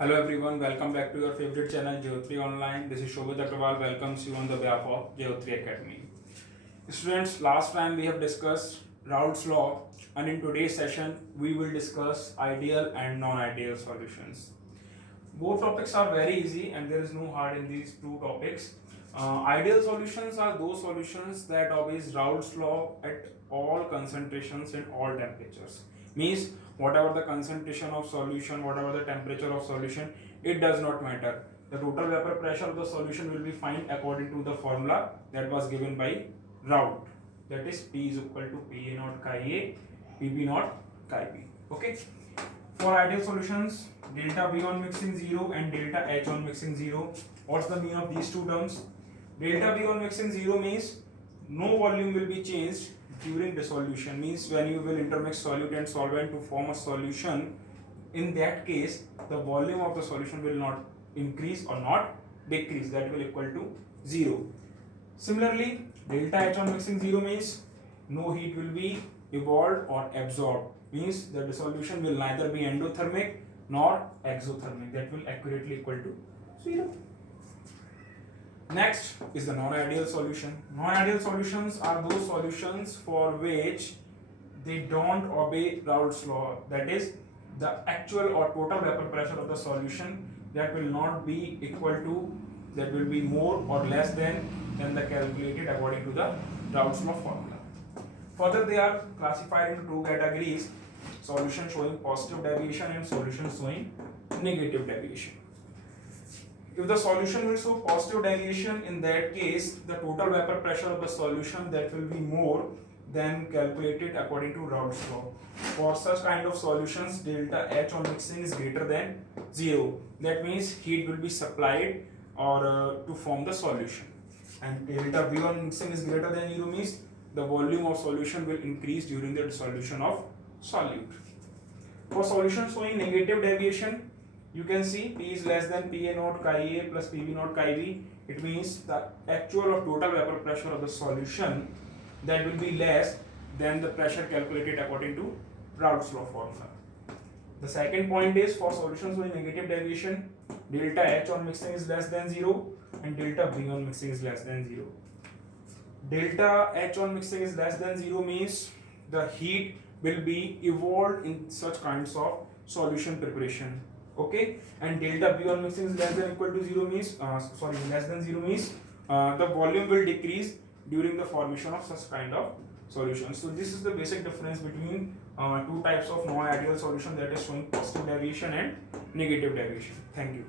Hello everyone, welcome back to your favorite channel Geotri Online. This is Shobhit Agrawal welcomes you on the behalf of Geotri Academy. Students, last time we have discussed Raoult's law and in today's session we will discuss ideal and non-ideal solutions. Both topics are very easy and there is no hard in these two topics. Ideal solutions are those solutions that obeys Raoult's law at all concentrations and all temperatures. Means whatever the concentration of solution, whatever the temperature of solution, it does not matter. The total vapor pressure of the solution will be found according to the formula that was given by Raoult. That is P is equal to Pa naught chi A, Pb naught chi B. Okay. For ideal solutions, delta V on mixing 0 and delta H on mixing 0. What's the meaning of these two terms? Delta V on mixing 0 means no volume will be changed during dissolution. Means when you will intermix solute and solvent to form a solution, in that case the volume of the solution will not increase or not decrease, that will equal to 0. Similarly, delta H on mixing 0 means no heat will be evolved or absorbed, means the dissolution will neither be endothermic nor exothermic, that will accurately equal to 0. Next is the non-ideal solution. Non-ideal solutions are those solutions for which they don't obey Raoult's law, that is the actual or total vapor pressure of the solution that will not be equal to, that will be more or less than the calculated according to the Raoult's law formula. Further, they are classified into two categories: solution showing positive deviation and solution showing negative deviation. If the solution will show positive deviation, in that case the total vapor pressure of the solution that will be more than calculated according to Raoult's law. For such kind of solutions, delta H on mixing is greater than 0. That means heat will be supplied or to form the solution. And delta V on mixing is greater than 0 means the volume of solution will increase during the dissolution of solute. For solution showing negative deviation, you can see P is less than Pa naught chi A plus Pb naught chi B. It means the actual or total vapor pressure of the solution that will be less than the pressure calculated according to Raoult's law formula. The second point is for solutions showing negative deviation, delta H on mixing is less than 0 and delta V on mixing is less than 0. Delta H on mixing is less than 0 means the heat will be evolved in such kinds of solution preparation. Okay, and delta V on mixing is less than equal to 0 means less than 0 means the volume will decrease during the formation of such kind of solution. So this is the basic difference between two types of non-ideal solution, that is showing positive deviation and negative deviation. Thank you.